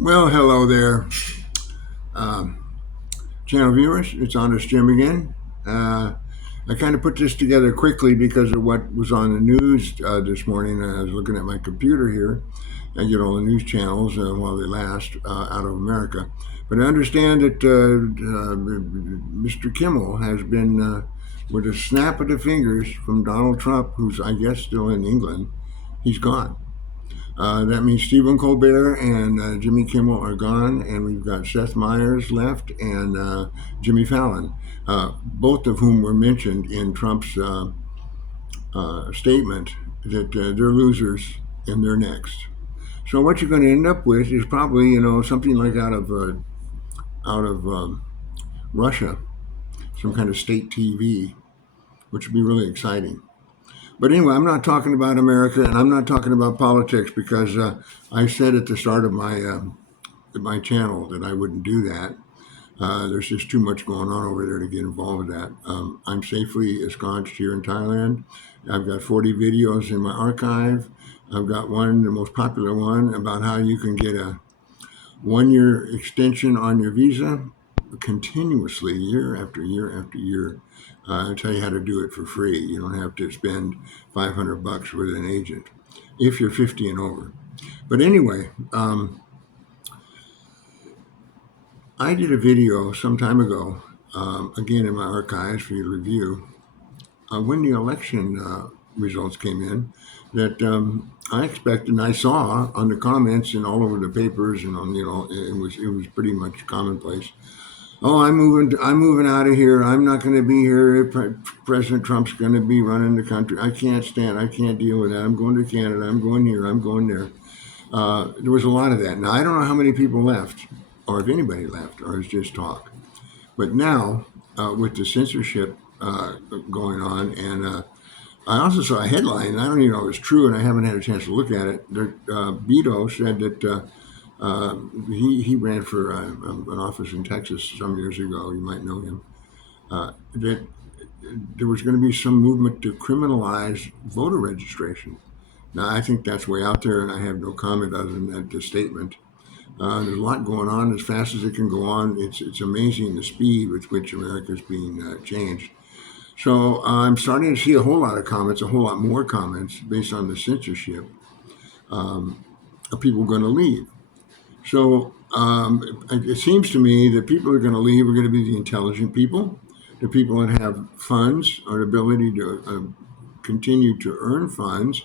Well, hello there, um, channel viewers. It's Honest Jim again. I kind of put this together quickly because of what was on the news this morning. I was looking at my computer here. I get all the news channels while they last out of America. But I understand that Mr. Kimmel has been, with a snap of the fingers from Donald Trump, who's, I guess, still in England, he's gone. That means Stephen Colbert and Jimmy Kimmel are gone, and we've got Seth Meyers left and Jimmy Fallon, both of whom were mentioned in Trump's statement that they're losers and they're next. So what you're going to end up with is probably something like out of Russia, some kind of state TV, which would be really exciting. But anyway, I'm not talking about America, and I'm not talking about politics because I said at the start of my channel that I wouldn't do that. There's just too much going on over there to get involved with that. I'm safely ensconced here in Thailand. I've got 40 videos in my archive. I've got one, the most popular one, about how you can get a 1 year extension on your visa continuously, year after year after year. I tell you how to do it for free. You don't have to spend $500 with an agent if you're 50 and over. But anyway, I did a video some time ago, again in my archives for you to review, when the election results came in, that I expected and I saw on the comments and all over the papers and on it was pretty much commonplace. Oh, I'm moving out of here. I'm not going to be here. President Trump's going to be running the country. I can't stand. I can't deal with that. I'm going to Canada. I'm going here. I'm going there. There was a lot of that. Now I don't know how many people left, or if anybody left, or it's just talk. But now, with the censorship going on, and I also saw a headline. I don't even know if it's true, and I haven't had a chance to look at it. Beto said that he ran for an office in Texas some years ago. You might know him. That there was going to be some movement to criminalize voter registration. Now, I think that's way out there, and I have no comment other than that the statement. There's a lot going on as fast as it can go on. It's amazing the speed with which America is being changed. So I'm starting to see a whole lot of comments, a whole lot more comments based on the censorship of people going to leave. So it seems to me that people who are going to leave are going to be the intelligent people, the people that have funds or the ability to continue to earn funds.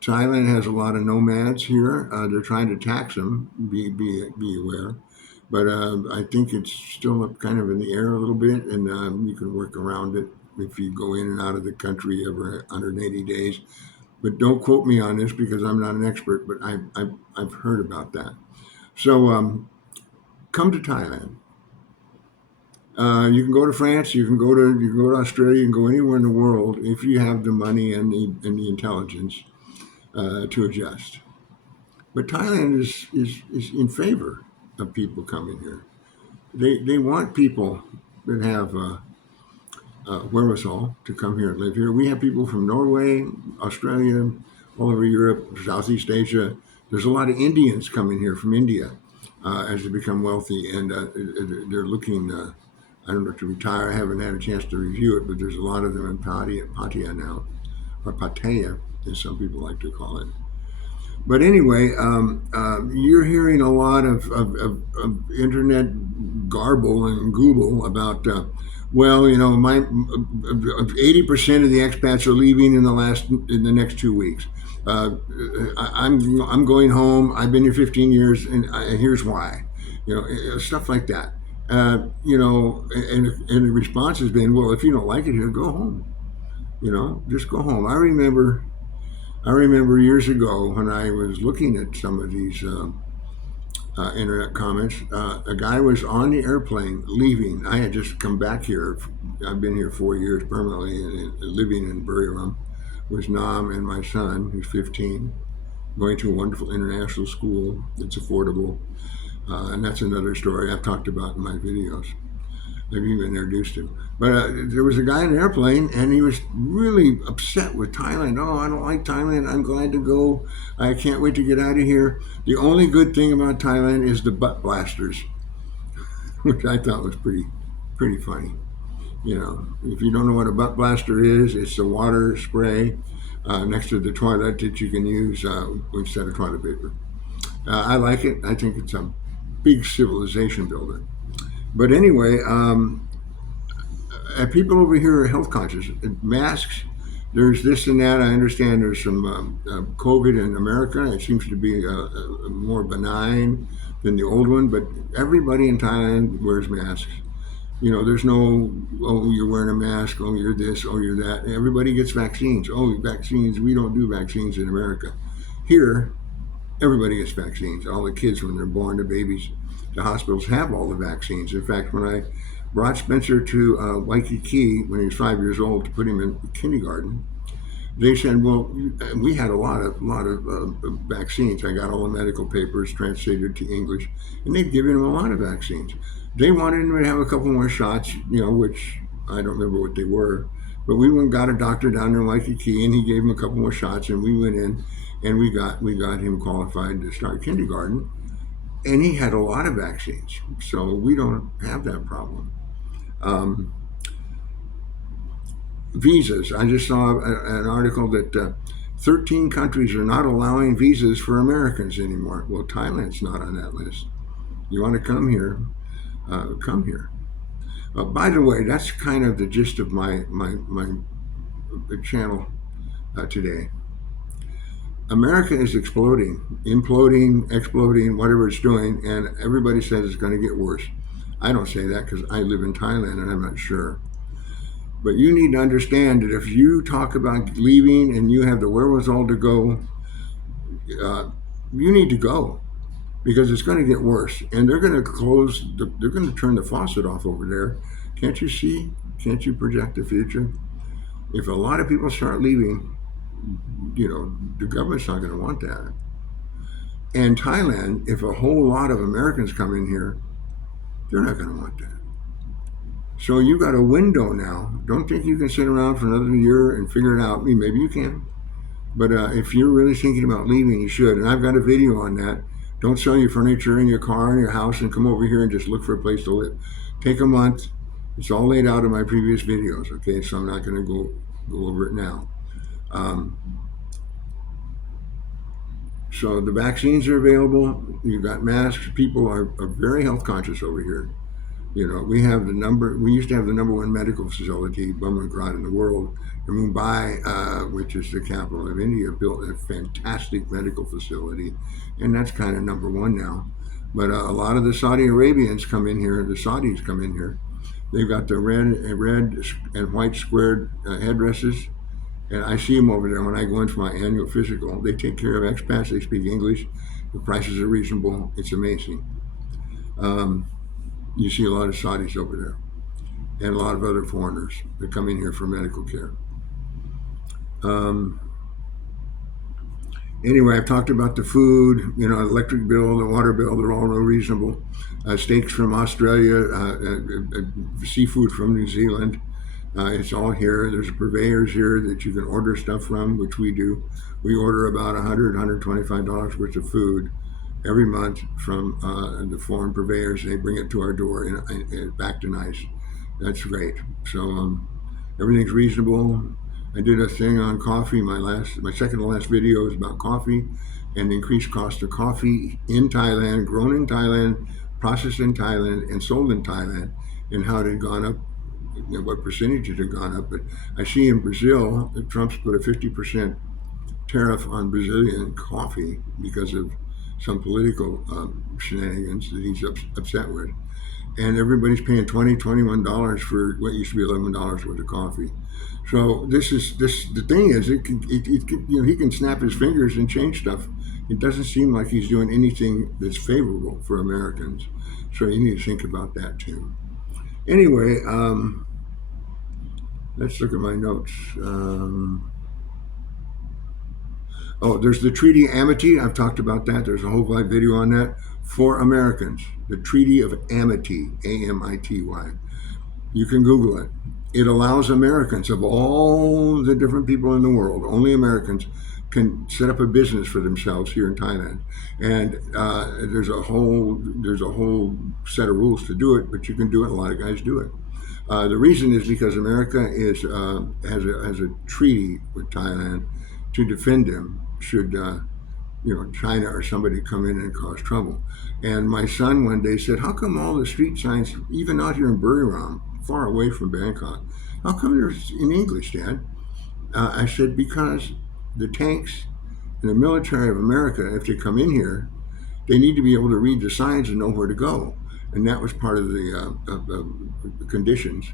Thailand has a lot of nomads here. They're trying to tax them. Be aware. But I think it's still up kind of in the air a little bit, and you can work around it if you go in and out of the country every 180 days. But don't quote me on this because I'm not an expert, but I've heard about that. So come to Thailand. You can go to France. You can go to Australia. You can go anywhere in the world if you have the money and the intelligence to adjust. But Thailand is in favor of people coming here. They want people that have wherewithal to come here and live here. We have people from Norway, Australia, all over Europe, Southeast Asia. There's a lot of Indians coming here from India as they become wealthy, and they're looking. I don't know, to retire. I haven't had a chance to review it, but there's a lot of them in Pattaya now, or Pattaya, as some people like to call it. But anyway, you're hearing a lot of internet garble and Google about, well, my 80% of the expats are leaving in the next 2 weeks. I'm going home. I've been here 15 years, and here's why. Stuff like that. And the response has been, well, if you don't like it here, go home. Just go home. I remember years ago when I was looking at some of these internet comments. A guy was on the airplane leaving. I had just come back here. I've been here 4 years permanently and living in Buriram with Nam and my son, who's 15, going to a wonderful international school that's affordable. And that's another story I've talked about in my videos. Maybe even introduced him. But there was a guy in an airplane, and he was really upset with Thailand. Oh, I don't like Thailand. I'm glad to go. I can't wait to get out of here. The only good thing about Thailand is the butt blasters, which I thought was pretty funny. You know, if you don't know what a butt blaster is, it's the water spray next to the toilet that you can use instead of toilet paper. I like it. I think it's a big civilization builder. But anyway, people over here are health conscious. Masks, there's this and that. I understand there's some COVID in America. It seems to be more benign than the old one, but everybody in Thailand wears masks. You know, there's no, oh, you're wearing a mask, oh, you're this, oh, you're that. Everybody gets vaccines. Oh, vaccines, we don't do vaccines in America. Here, everybody gets vaccines. All the kids, when they're born, the babies, the hospitals have all the vaccines. In fact, when I brought Spencer to Waikiki when he was 5 years old to put him in kindergarten, they said, "Well, we had a lot of vaccines. I got all the medical papers translated to English, and they've given him a lot of vaccines. They wanted him to have a couple more shots, you know, which I don't remember what they were, but we went and got a doctor down there in Waikiki, and he gave him a couple more shots, and we went in, and we got him qualified to start kindergarten, and he had a lot of vaccines, so we don't have that problem." Um, Visas. I just saw an article that 13 countries are not allowing visas for Americans anymore. Well, Thailand's not on that list. You want to come here? Come here. By the way, that's kind of the gist of my channel today. America is exploding, imploding, exploding, whatever it's doing, and everybody says it's going to get worse. I don't say that because I live in Thailand and I'm not sure. But you need to understand that if you talk about leaving and you have the wherewithal to go, uh, you need to go because it's going to get worse. And they're going to they're going to turn the faucet off over there. Can't you see? Can't you project the future? If a lot of people start leaving, you know, the government's not going to want that. And Thailand, if a whole lot of Americans come in here, they're not going to want that. So you got a window now. Don't think you can sit around for another year and figure it out. I mean, maybe you can. But if you're really thinking about leaving, you should. And I've got a video on that. Don't sell your furniture in your car and your house and come over here and just look for a place to live. Take a month. It's all laid out in my previous videos, okay? So I'm not going to go over it now. Um, so the vaccines are available. You've got masks. People are very health conscious over here. You know, we used to have the number one medical facility, Bumrungrad, in the world. And Mumbai, which is the capital of India, built a fantastic medical facility. And that's kind of number one now. But a lot of the Saudi Arabians come in here, the Saudis come in here. They've got the red and white squared headdresses. And I see them over there when I go in for my annual physical. They take care of expats. They speak English. The prices are reasonable. It's amazing. You see a lot of Saudis over there and a lot of other foreigners that come in here for medical care. Um, anyway, I've talked about the food, you know, electric bill, the water bill, they're all real reasonable. Steaks from Australia, seafood from New Zealand. It's all here. There's purveyors here that you can order stuff from, which we do. We order about $100, $125 worth of food every month from the foreign purveyors. They bring it to our door and back to nice. That's great. So everything's reasonable. I did a thing on coffee. My second to last video is about coffee and the increased cost of coffee in Thailand, grown in Thailand, processed in Thailand, and sold in Thailand, and how it had gone up, you know, what percentage it had gone up. But I see in Brazil that Trump's put a 50% tariff on Brazilian coffee because of some political shenanigans that he's upset with. And everybody's paying $20, $21 for what used to be $11 worth of coffee. So the thing is, you know, he can snap his fingers and change stuff. It doesn't seem like he's doing anything that's favorable for Americans. So you need to think about that too. Anyway, let's look at my notes. There's the Treaty Amity. I've talked about that. There's a whole live video on that for Americans. The Treaty of Amity, Amity. You can Google it. It allows Americans, of all the different people in the world, only Americans can set up a business for themselves here in Thailand. And there's a whole set of rules to do it, but you can do it. A lot of guys do it. The reason is because America has a treaty with Thailand to defend them should China or somebody come in and cause trouble. And my son one day said, "How come all the street signs, even out here in Buriram, far away from Bangkok, how come they're in English, Dad?" I said, "Because the tanks and the military of America, if they come in here, they need to be able to read the signs and know where to go." And that was part of the conditions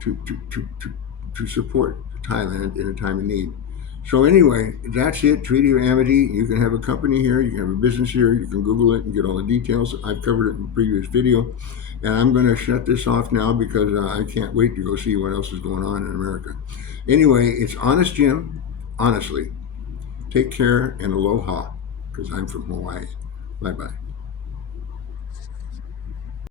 to, to, to, to, to support Thailand in a time of need. So anyway, that's it. Treaty of Amity. You can have a company here. You can have a business here. You can Google it and get all the details. I've covered it in a previous video. And I'm going to shut this off now because I can't wait to go see what else is going on in America. Anyway, it's Honest Jim. Honestly, take care and aloha because I'm from Hawaii. Bye-bye.